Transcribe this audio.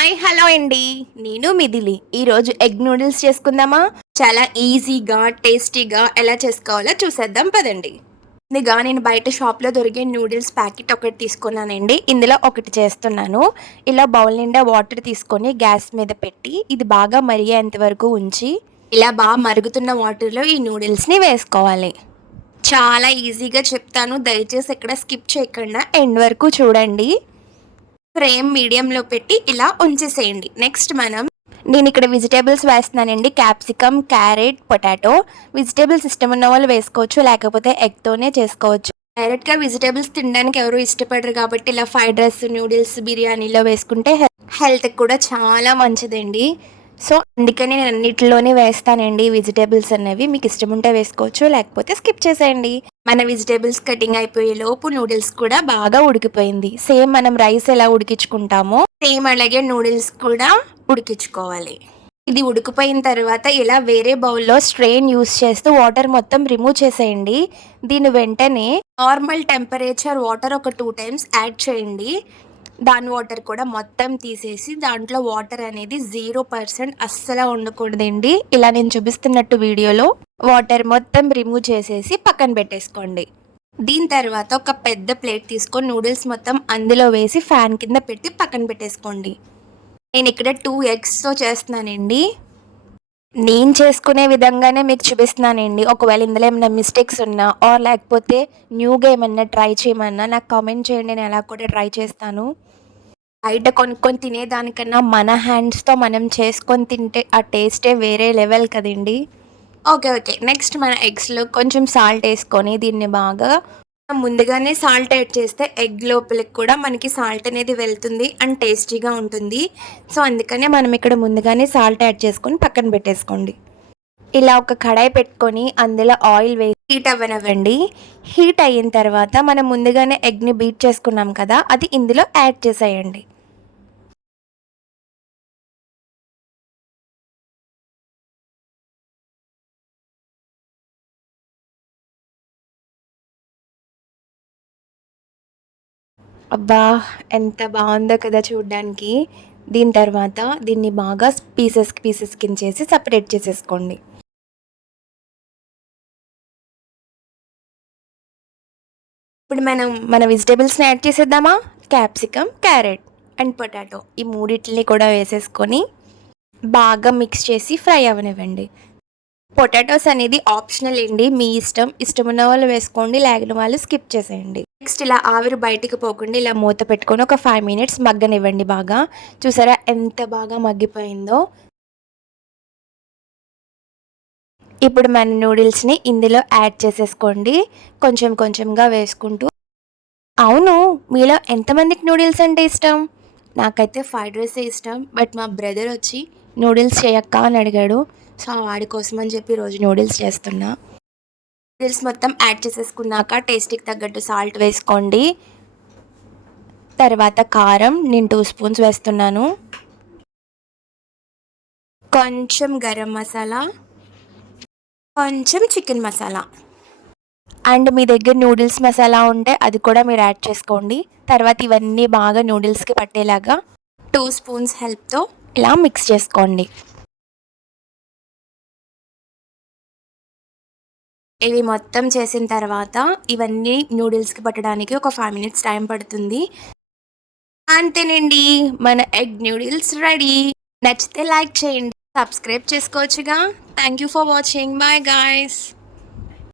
Hi hello అండి. నేను మిథిలి. ఈరోజు ఎగ్ నూడిల్స్ చేసుకుందామా? చాలా ఈజీగా టేస్టీగా ఎలా చేసుకోవాలో చూసేద్దాం పదండి. ముందుగా నేను బయట షాప్లో దొరికే నూడిల్స్ ప్యాకెట్ ఒకటి తీసుకున్నానండి. ఇందులో ఒకటి చేస్తున్నాను. ఇలా బౌల్ నిండా వాటర్ తీసుకొని గ్యాస్ మీద పెట్టి ఇది బాగా మరిగేంత వరకు ఉంచి ఇలా బాగా మరుగుతున్న వాటర్లో ఈ నూడిల్స్ని వేసుకోవాలి. చాలా ఈజీగా చెప్తాను, దయచేసి ఎక్కడ స్కిప్ చేయకుండా ఎండ్ వరకు చూడండి. ఫ్లేమ్ మీడియంలో పెట్టి ఇలా ఉంచేసేయండి. నెక్స్ట్ నేను ఇక్కడ వెజిటేబుల్స్ వేస్తున్నానండి. Capsicum, carrot, potato. వెజిటేబుల్స్ ఇష్టం ఉన్న వాళ్ళు వేసుకోవచ్చు, లేకపోతే ఎగ్తోనే చేసుకోవచ్చు. డైరెక్ట్గా వెజిటేబుల్స్ తినడానికి ఎవరు ఇష్టపడరు కాబట్టి ఇలా ఫ్రైడ్ రైస్, నూడిల్స్, బిర్యానీలో వేసుకుంటే హెల్త్కి కూడా చాలా మంచిదండి. సో అందుకని నేను అన్నిటిలోనే వేస్తానండి వెజిటేబుల్స్ అనేవి. మీకు ఇష్టం ఉంటే వేసుకోవచ్చు, లేకపోతే స్కిప్ చేసేయండి. మన వెజిటేబుల్స్ కటింగ్ అయిపోయే లోపు నూడిల్స్ కూడా బాగా ఉడికిపోయింది. సేమ్ మనం రైస్ ఎలా ఉడికించుకుంటామో సేమ్ అలాగే నూడిల్స్ కూడా ఉడికించుకోవాలి. ఇది ఉడికిపోయిన తర్వాత ఇలా వేరే బౌల్లో స్ట్రెయిన్ యూస్ చేస్తూ వాటర్ మొత్తం రిమూవ్ చేసేయండి. దీని వెంటనే నార్మల్ టెంపరేచర్ వాటర్ ఒక 2 టైమ్స్ యాడ్ చేయండి. దాని వాటర్ కూడా మొత్తం తీసేసి దాంట్లో వాటర్ అనేది 0% అస్సలు ఉండకూడదండి. ఇలా నేను చూపిస్తున్నట్టు వీడియోలో వాటర్ మొత్తం రిమూవ్ చేసేసి పక్కన పెట్టేసుకోండి. దీని తర్వాత ఒక పెద్ద ప్లేట్ తీసుకొని నూడిల్స్ మొత్తం అందులో వేసి ఫ్యాన్ కింద పెట్టి పక్కన పెట్టేసుకోండి. నేను ఇక్కడ 2 ఎగ్స్తో చేస్తున్నానండి. నేను చేసుకునే విధంగానే మీకు చూపిస్తున్నానండి. ఒకవేళ ఇందులో ఏమైనా మిస్టేక్స్ ఉన్నా లేకపోతే న్యూగా ఏమన్నా ట్రై చేయమన్నా నాకు కామెంట్ చేయండి, నేను అలా కూడా ట్రై చేస్తాను. బయట కొనుక్కొని తినేదానికన్నా మన హ్యాండ్స్తో మనం చేసుకొని తింటే ఆ టేస్టే వేరే లెవెల్ కదండి. ఓకే. నెక్స్ట్ మన ఎగ్స్లో కొంచెం సాల్ట్ వేసుకొని దీన్ని బాగా ముందుగానే సాల్ట్ యాడ్ చేస్తే ఎగ్ లోపలికి కూడా మనకి సాల్ట్ అనేది వెళ్తుంది అండ్ టేస్టీగా ఉంటుంది. సో అందుకనే మనం ఇక్కడ ముందుగానే సాల్ట్ యాడ్ చేసుకొని పక్కన పెట్టేసుకోండి. ఇలా ఒక కడాయి పెట్టుకొని అందులో ఆయిల్ వేసి హీట్ అవ్వనివ్వండి. హీట్ అయిన తర్వాత మనం ముందుగానే ఎగ్ని బీట్ చేసుకున్నాం కదా, అది ఇందులో యాడ్ చేసేయండి. అబ్బా! ఎంత బాగుందో కదా చూడ్డానికి. దీని తర్వాత దీన్ని బాగా పీసెస్ కింద చేసి సపరేట్ చేసేసుకోండి. ఇప్పుడు మన వెజిటేబుల్స్ని యాడ్ చేసేద్దామా? క్యాప్సికమ్, క్యారెట్ అండ్ పొటాటో ఈ మూడిటిని కూడా వేసేసుకొని బాగా మిక్స్ చేసి ఫ్రై అవ్వనివ్వండి. పొటాటోస్ అనేది ఆప్షనల్ అండి, మీ ఇష్టం. ఇష్టం ఉన్న వాళ్ళు వేసుకోండి, లేని వాళ్ళు స్కిప్ చేసేయండి. నెక్స్ట్ ఇలా ఆవిరి బయటికి పోకుండా ఇలా మూత పెట్టుకొని ఒక 5 మినిట్స్ మగ్గనివ్వండి బాగా. చూసారా ఎంత బాగా మగ్గిపోయిందో. ఇప్పుడు మన నూడిల్స్ని ఇందులో యాడ్ చేసేసుకోండి, కొంచెం కొంచెంగా వేసుకుంటూ. అవును, మీలో ఎంతమందికి నూడిల్స్ అంటే ఇష్టం? నాకైతే ఫ్రైడ్ రైసే ఇష్టం. బట్ మా బ్రదర్ వచ్చి నూడిల్స్ చేయక్క అని అడిగాడు. సో వాడి కోసం అని చెప్పి ఈరోజు నూడిల్స్ చేస్తున్నా. నూడిల్స్ మొత్తం యాడ్ చేసేసుకున్నాక టేస్ట్కి తగ్గట్టు సాల్ట్ వేసుకోండి. తర్వాత కారం నేను 2 స్పూన్స్ వేస్తున్నాను. కొంచెం గరం మసాలా, కొంచెం చికెన్ మసాలా అండ్ మీ దగ్గర నూడిల్స్ మసాలా ఉంటే అది కూడా మీరు యాడ్ చేసుకోండి. తర్వాత ఇవన్నీ బాగా నూడిల్స్కి పట్టేలాగా 2 స్పూన్స్ హెల్ప్తో ఇలా మిక్స్ చేసుకోండి. ఇవి మొత్తం చేసిన తర్వాత ఇవన్నీ నూడిల్స్కి పట్టడానికి ఒక 5 మినిట్స్ టైం పడుతుంది. అంతేనండి, మన ఎగ్ నూడిల్స్ రెడీ. నచ్చితే లైక్ చేయండి, సబ్స్క్రైబ్ చేసుకోవచ్చుగా. Thank you for watching. Bye guys.